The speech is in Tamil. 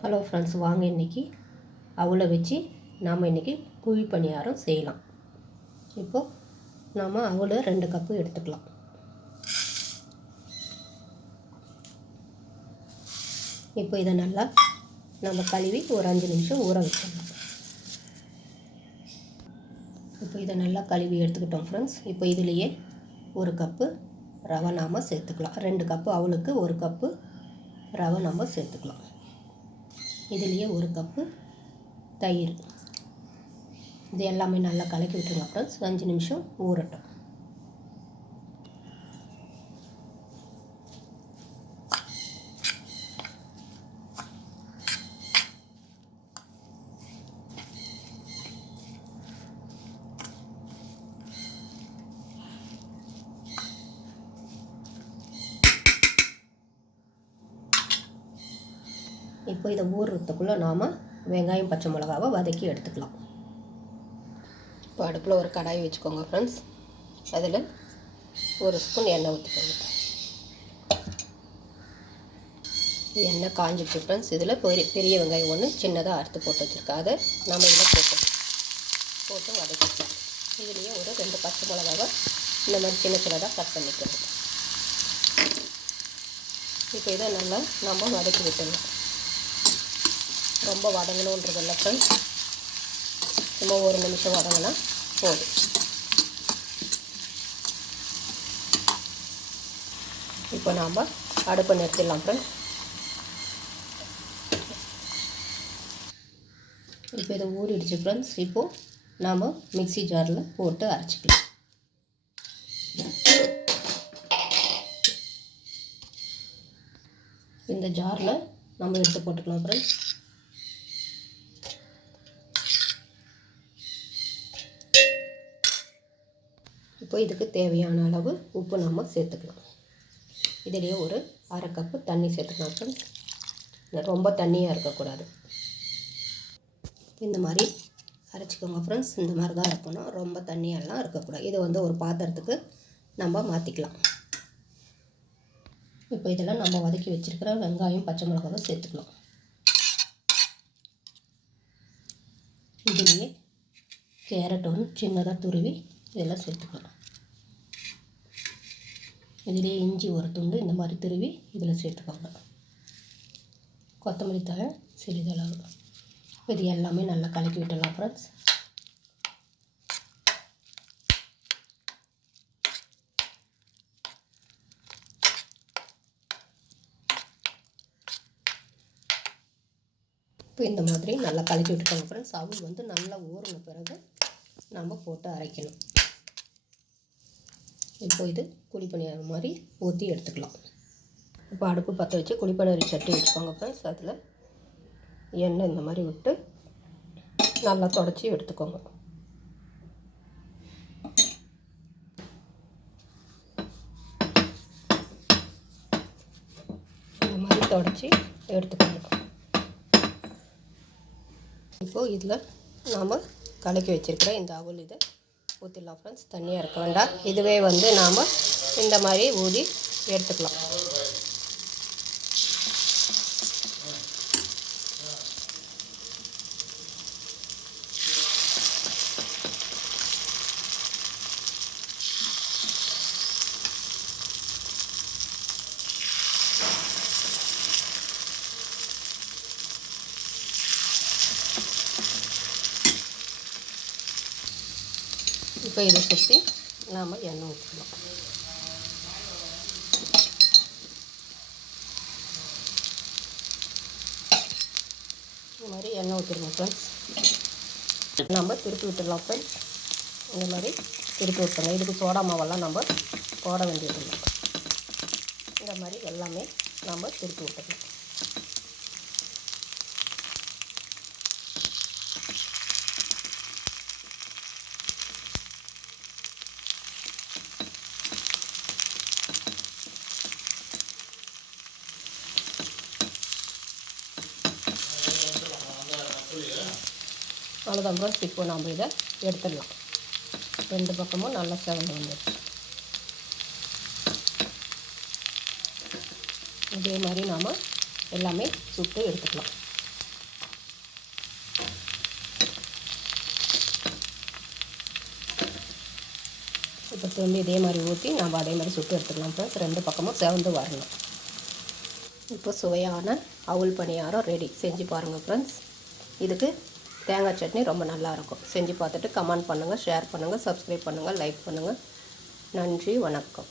ஹலோ ஃப்ரெண்ட்ஸ், வாங்க இன்றைக்கி அவலை வச்சு நாம் இன்றைக்கி குழி பணியாரம் செய்யலாம். இப்போது நாம் அவலை 2 கப்பு எடுத்துக்கலாம். இப்போ இதை நல்லா நம்ம கழுவி ஒரு 5 நிமிஷம் ஊற வச்சிடலாம். இப்போ இதை நல்லா கழுவி எடுத்துக்கிட்டோம் ஃப்ரெண்ட்ஸ். இப்போ இதுலேயே 1 கப்பு ரவை நாம் சேர்த்துக்கலாம். 2 கப்பு அவலுக்கு 1 கப்பு ரவை நம்ம சேர்த்துக்கலாம். இதுலேயே 1 கப்பு தயிர். இது எல்லாமே நல்லா கலக்கி விட்டுருங்க ஃப்ரெண்ட்ஸ். 5 நிமிஷம் ஊறட்டும். இப்போ இதை ஊறுறதுக்குள்ளே நாம் வெங்காயம் பச்சை மிளகாவை வதக்கி எடுத்துக்கலாம். இப்போ அடுப்பில் ஒரு கடாய் வச்சுக்கோங்க ஃப்ரெண்ட்ஸ். அதில் 1 ஸ்பூன் எண்ணெய் ஊற்றிக்கோங்க. எண்ணெய் காஞ்சிடுச்சு ஃப்ரெண்ட்ஸ். இதில் பெரிய வெங்காயம் 1 சின்னதாக அறுத்து போட்டு வச்சுருக்கேன். அதை நம்ம இதில் போட்டு வதக்கிக்கலாம். இதுலேயே ஒரு 2 பச்சை மிளகாவை இந்த மாதிரி சின்னதாக கட் பண்ணிக்கணும். இப்போ இதை நல்லா நம்ம வதக்கி விட்டுடலாம். ரொம்ப வதங்கணுன்றதில்ல ஃப்ரெண்ட்ஸ், சும்மா 1 நிமிஷம் வதங்கினா போதும். இப்போ நாம் அடுப்பை நிறுத்திடலாம் ஃப்ரெண்ட்ஸ். இப்போ இதை ஊறிடுச்சு ஃப்ரெண்ட்ஸ். இப்போது நாம் மிக்ஸி ஜாரில் போட்டு அரைச்சிக்கலாம். இந்த ஜாரில் நம்ம எடுத்து போட்டுக்கலாம் ஃப்ரெண்ட்ஸ். இப்போ இதுக்கு தேவையான அளவு உப்பு நம்ம சேர்த்துக்கலாம். இதிலேயே ஒரு 1/2 கப்பு தண்ணி சேர்த்துக்கலாம் ஃப்ரெண்ட்ஸ். ரொம்ப தண்ணியாக இருக்கக்கூடாது. இந்த மாதிரி அரைச்சிக்கோங்க ஃப்ரெண்ட்ஸ். இந்த மாதிரி தான் இருக்கணும், ரொம்ப தண்ணியெல்லாம் இருக்கக்கூடாது. இதை ஒரு பாத்திரத்துக்கு நம்ம மாற்றிக்கலாம். இப்போ இதெல்லாம் நம்ம வதக்கி வச்சுருக்கிற வெங்காயம் பச்சை மிளகாவை சேர்த்துக்கலாம். இதுலேயே கேரட் சின்னதாக துருவி இதெல்லாம் சேர்த்துக்கலாம். இதிலே இஞ்சி 1 துண்டு இந்த மாதிரி துருவி இதில் சேர்த்துக்கோங்க. கொத்தமல்லி தழை சிறிதளவு. இது எல்லாமே நல்லா கலக்கி விட்டுடலாம் ஃப்ரெண்ட்ஸ். இப்போ இந்த மாதிரி நல்லா கலக்கி விட்டுக்கோங்க ஃப்ரெண்ட்ஸ். அவல் நல்லா ஊறின பிறகு நம்ம போட்டு அரைக்கணும். இப்போ இது குழிப்பணியாரம் மாதிரி ஊற்றி எடுத்துக்கலாம். இப்போ அடுப்பு பற்ற வச்சு குழிப்பணியாரம் சட்டி வச்சுக்கோங்க ஃப்ரெண்ட்ஸ். அதில் எண்ணெய் இந்த மாதிரி விட்டு நல்லா தொடச்சி எடுத்துக்கோங்க. இந்த மாதிரி தொடச்சி எடுத்துக்கோங்க. இப்போது இதில் நாம் கலக்கி வச்சுருக்கிற இந்த அவல் இதை ஊற்றிடலாம் ஃப்ரெண்ட்ஸ். தண்ணியாக இருக்க வேண்டாம். இதுவே நாம் இந்த மாதிரி ஊதி எடுத்துக்கலாம். இப்போ இதை சுற்றி நாம் எண்ணெய் ஊற்றிக்கலாம். இந்த மாதிரி எண்ணெய் ஊற்றிடலாம் ஃப்ரெண்ட்ஸ். நம்ம திருப்பி விட்டுடலாம் ஃப்ரெண்ட்ஸ். இந்த மாதிரி திருப்பி விட்டுருங்க. இதுக்கு சோடா மாவெல்லாம் நம்ம போட வேண்டியதில்லை. இந்த மாதிரி எல்லாமே நம்ம திருப்பி விட்டுடலாம். அவ்வளோதான் ஃப்ரெண்ட்ஸ். இப்போ நம்ம இதை எடுத்துடலாம். 2 பக்கமும் நல்லா செவந்து வந்துடுச்சு. இதே மாதிரி நாம் எல்லாமே சுட்டு எடுத்துக்கலாம். இப்போ திரும்பி இதே மாதிரி ஊற்றி நம்ம அதே மாதிரி சுட்டு எடுத்துக்கலாம் ஃப்ரெண்ட்ஸ். ரெண்டு பக்கமும் செவந்து வரணும். இப்போ சுவையான அவுள் பணியாரம் ரெடி. செஞ்சு பாருங்கள் ஃப்ரெண்ட்ஸ். இதுக்கு தேங்காய் சட்னி ரொம்ப நல்லாயிருக்கும். செஞ்சு பார்த்துட்டு கமெண்ட் பண்ணுங்கள், ஷேர் பண்ணுங்கள், சப்ஸ்கிரைப் பண்ணுங்கள், லைக் பண்ணுங்கள். நன்றி, வணக்கம்.